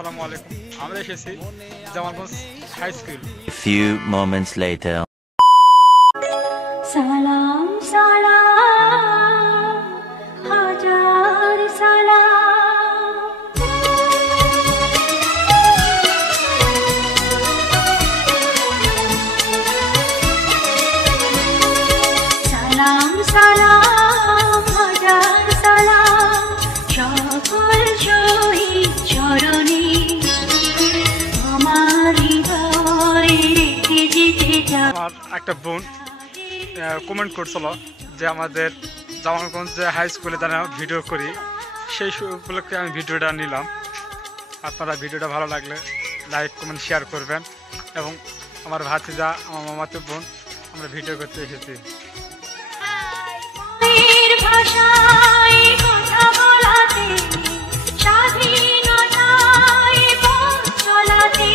আসসালামু আলাইকুম। আমরা এসেছি Jamalganj high school. A few moments later. সালাম সালাম হাজার সালাম সালাম সালাম হাজার সালাম সকল শহীদ চরণে আমার হৃদয়ে রেখে যেতে চাই। আমার একটা বোন কমেন্ট করছিল যে আমাদের জামালগঞ্জ হাই স্কুলে তারা ভিডিও করি, সেই উপলক্ষে আমি ভিডিওটা নিলাম। আপনারা ভিডিওটা ভালো লাগলে লাইক কমেন্ট শেয়ার করবেন। এবং আমার ভাতিজা, আমার মামাতো বোন, আমরা ভিডিও করতে এসেছি। ভাষায় কথা বলাতে স্বাধীনতায় পথ চলাতে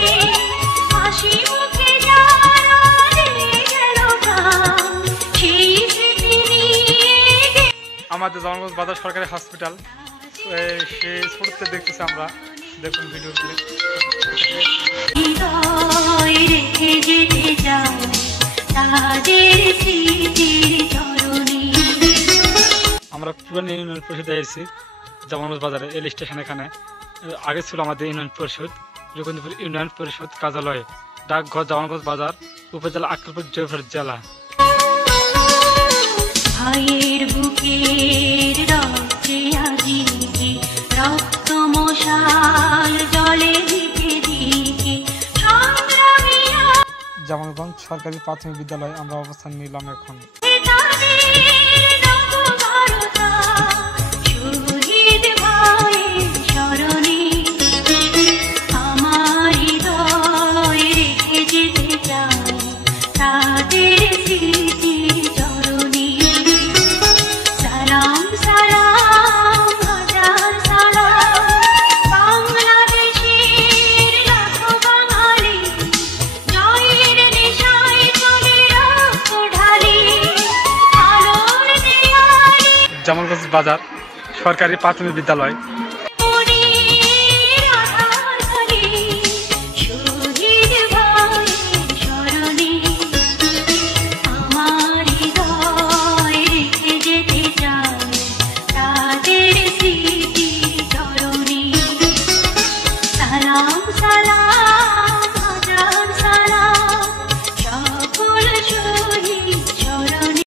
হাসি মুখে যারা দিয়ে গেল প্রাণ, সেই স্মৃতি নিয়ে আমাদের জামালগঞ্জ বাজার সরকারি হসপিটাল, সেই ছোটতে দেখতেছি আমরা। দেখুন ভিডিও ক্লিপ। হৃদয় রেখে যেতে চাই তাদের স্মৃতির চরণে। আমরা পুরান ইউনিয়ন পরিষদে এসেছি জামালগঞ্জ বাজারে রেল স্টেশন। এখানে আগে ছিল আমাদের ইউনিয়ন পরিষদ, যোগেন্দ্রপুর ইউনিয়ন পরিষদ কার্যালয়, ডাকঘর জামালগঞ্জ বাজার, উপজেলা আক্কেলপুর জেলা। ভাইয়ের বুকের রক্তে আজিকে রক্ত মশাল জলে দিকে দিকে সংগ্রামীরা জামালগঞ্জ সরকারি প্রাথমিক বিদ্যালয়ে আমরা অবস্থান নিলাম এখন। শহীদ ভাইয়ের স্মরণে আমার হৃদয় রেখে যেতে চাই তাদের স্মৃতির চরণে। সালাম সালাম হাজার সালাম বাংলাদেশের লাখো বাঙালি, জয়ের নেশায় চলে রক্ত ঢালি আলোর দেয়ালে। জামালগঞ্জ বাজার সরকারি প্রাথমিক বিদ্যালয়।